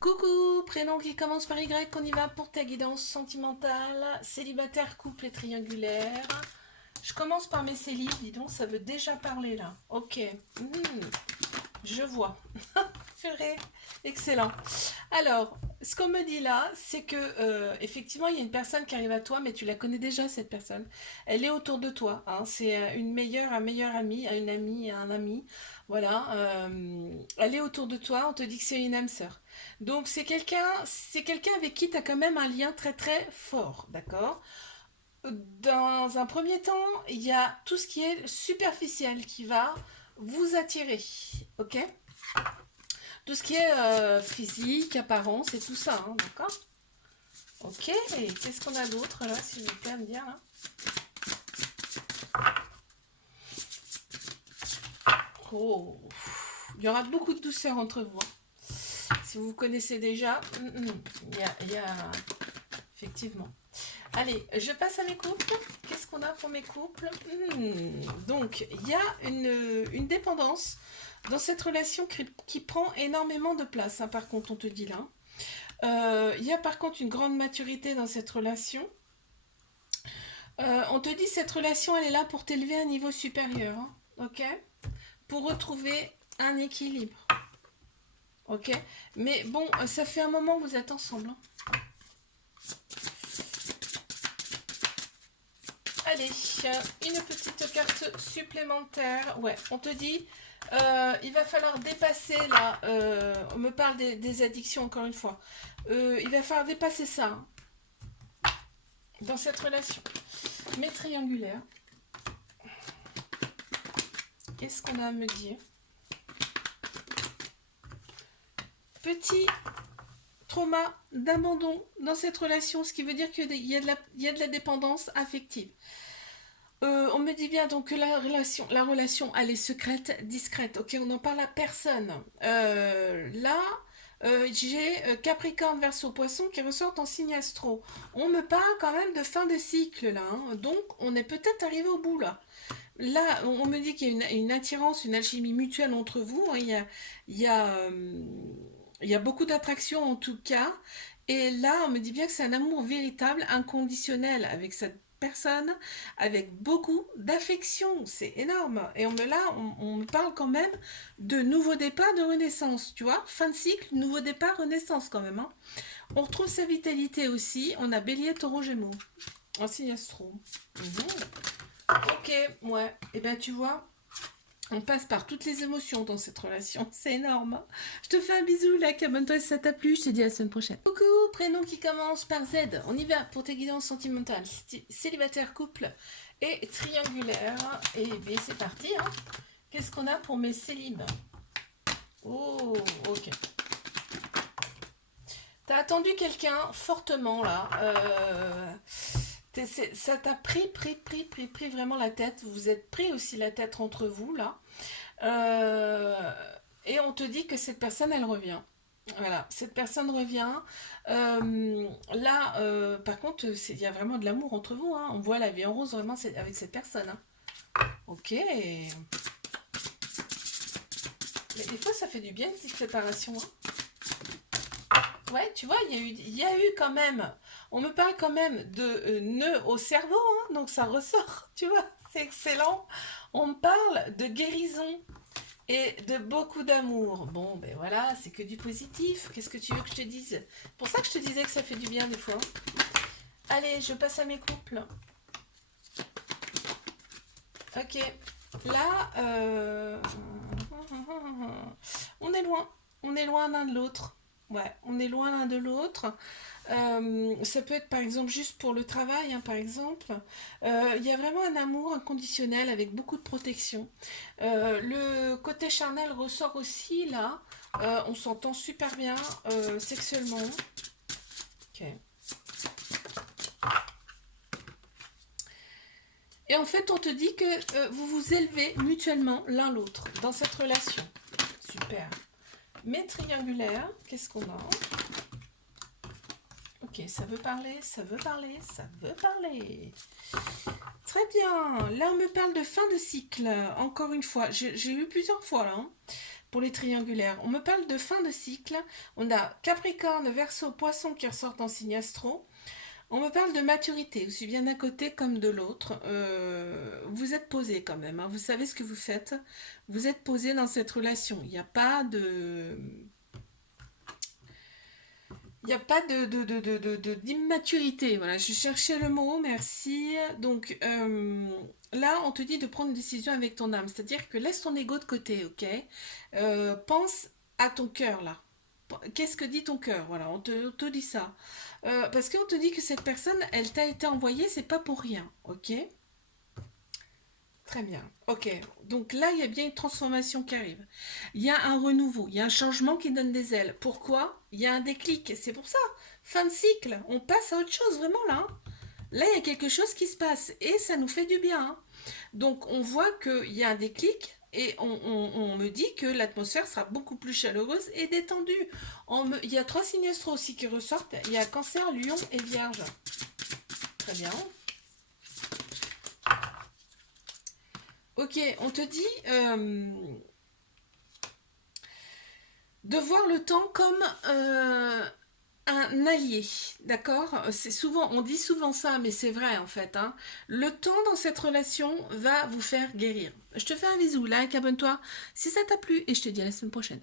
Coucou, prénom qui commence par Y, on y va pour ta guidance sentimentale, célibataire, couple et triangulaire. Je commence par mes célibes, dis donc, ça veut déjà parler là. Ok, je vois. Purée, excellent. Alors, ce qu'on me dit là, c'est que effectivement, il y a une personne qui arrive à toi, mais tu la connais déjà cette personne. Elle est autour de toi. Hein. C'est une meilleure, un meilleur ami, une amie, un ami. Voilà. Elle est autour de toi. On te dit que c'est une âme sœur. Donc c'est quelqu'un avec qui tu as quand même un lien très très fort, d'accord? Dans un premier temps, il y a tout ce qui est superficiel qui va vous attirer, ok? Tout ce qui est physique, apparence et tout ça, hein, d'accord? Ok, qu'est-ce qu'on a d'autre là, s'il vous plaît, à me dire là? Oh, il y aura beaucoup de douceur entre vous. Hein. Si vous vous connaissez déjà, il y a effectivement. Allez, je passe à mes couples. Qu'est-ce qu'on a pour mes couples? Donc, il y a une dépendance dans cette relation qui prend énormément de place. Hein, par contre, on te dit là. Il y a par contre une grande maturité dans cette relation. On te dit cette relation, elle est là pour t'élever à un niveau supérieur. Hein, ok? Pour retrouver un équilibre. Ok? Mais bon, ça fait un moment que vous êtes ensemble. Hein. Allez, une petite carte supplémentaire. Ouais, on te dit, il va falloir dépasser là. On me parle des addictions encore une fois. Il va falloir dépasser ça hein, dans cette relation. Mais triangulaire. Qu'est-ce qu'on a à me dire? Petit trauma d'abandon dans cette relation, ce qui veut dire qu'il y a de la dépendance affective. On me dit bien donc que la relation, elle est secrète, discrète. Ok, on n'en parle à personne. Là, j'ai Capricorne, Verseau, Poisson qui ressortent en signe astro. On me parle quand même de fin de cycle là. Hein. Donc, on est peut-être arrivé au bout là. Là, on me dit qu'il y a une attirance, une alchimie mutuelle entre vous. Hein. Il y a, il y a beaucoup d'attraction en tout cas. Et là, on me dit bien que c'est un amour véritable, inconditionnel avec cette personne, avec beaucoup d'affection. C'est énorme. Et on me parle quand même de nouveau départ, de renaissance. Tu vois, fin de cycle, nouveau départ, renaissance quand même. Hein. On retrouve sa vitalité aussi. On a Bélier, Taureau, Gémeaux. En signe astro. Ok, ouais. Et ben tu vois, on passe par toutes les émotions dans cette relation. C'est énorme. Hein. Je te fais un bisou, là. Abonne-toi si ça t'a plu. Je te dis à la semaine prochaine. Coucou, prénom qui commence par Z. On y va pour tes guidances sentimentales. Célibataire, couple et triangulaire. Et bien, c'est parti. Hein. Qu'est-ce qu'on a pour mes célibes? Oh, ok. T'as attendu quelqu'un fortement, là. Ça t'a pris vraiment la tête. Vous vous êtes pris aussi la tête entre vous, là. Et on te dit que cette personne, elle revient. Voilà, cette personne revient. Là, par contre, il y a vraiment de l'amour entre vous. Hein. On voit la vie en rose vraiment avec cette personne. Hein. Ok. Mais des fois, ça fait du bien, une petite séparation. Hein. Ouais, tu vois, il y a eu quand même. On me parle quand même de nœuds au cerveau, hein, donc ça ressort, tu vois, c'est excellent. On me parle de guérison et de beaucoup d'amour. Bon, ben voilà, c'est que du positif. Qu'est-ce que tu veux que je te dise? C'est pour ça que je te disais que ça fait du bien des fois. Allez, je passe à mes couples. Ok, là, on est loin. On est loin l'un de l'autre. Ouais, on est loin l'un de l'autre. Ça peut être par exemple juste pour le travail, hein, par exemple. Il y a vraiment un amour inconditionnel avec beaucoup de protection. Le côté charnel ressort aussi là. On s'entend super bien sexuellement. Ok. Et en fait, on te dit que vous vous élevez mutuellement l'un l'autre dans cette relation. Super. Mais triangulaire, qu'est-ce qu'on a? Ok, ça veut parler, ça veut parler, ça veut parler. Très bien. Là, on me parle de fin de cycle. Encore une fois, j'ai eu plusieurs fois là. Hein. pour les triangulaires. On me parle de fin de cycle. On a Capricorne, Verseau, Poisson qui ressortent en signe astro. On me parle de maturité, aussi bien d'un côté comme de l'autre. Vous êtes posé quand même, hein. Vous savez ce que vous faites. Vous êtes posé dans cette relation. Il n'y a pas de... Il n'y a pas d'immaturité. Voilà, je cherchais le mot, merci. Donc là, on te dit de prendre une décision avec ton âme. C'est-à-dire que laisse ton ego de côté, ok? Pense à ton cœur, là. Qu'est-ce que dit ton cœur? Voilà, on te dit ça. Parce qu'on te dit que cette personne, elle t'a été envoyée, c'est pas pour rien, ok? Très bien. Ok. Donc là, il y a bien une transformation qui arrive. Il y a un renouveau, il y a un changement qui donne des ailes. Pourquoi? Il y a un déclic. C'est pour ça. Fin de cycle. On passe à autre chose vraiment là, hein. Là, il y a quelque chose qui se passe et ça nous fait du bien, hein. Donc on voit qu'il y a un déclic et on me dit que l'atmosphère sera beaucoup plus chaleureuse et détendue. Il y a 3 signes astro aussi qui ressortent. Il y a Cancer, Lion et Vierge. Très bien. Ok, on te dit de voir le temps comme un allié, d'accord? C'est souvent, on dit souvent ça, mais c'est vrai en fait, hein. Le temps dans cette relation va vous faire guérir. Je te fais un bisou, like, abonne-toi si ça t'a plu et je te dis à la semaine prochaine.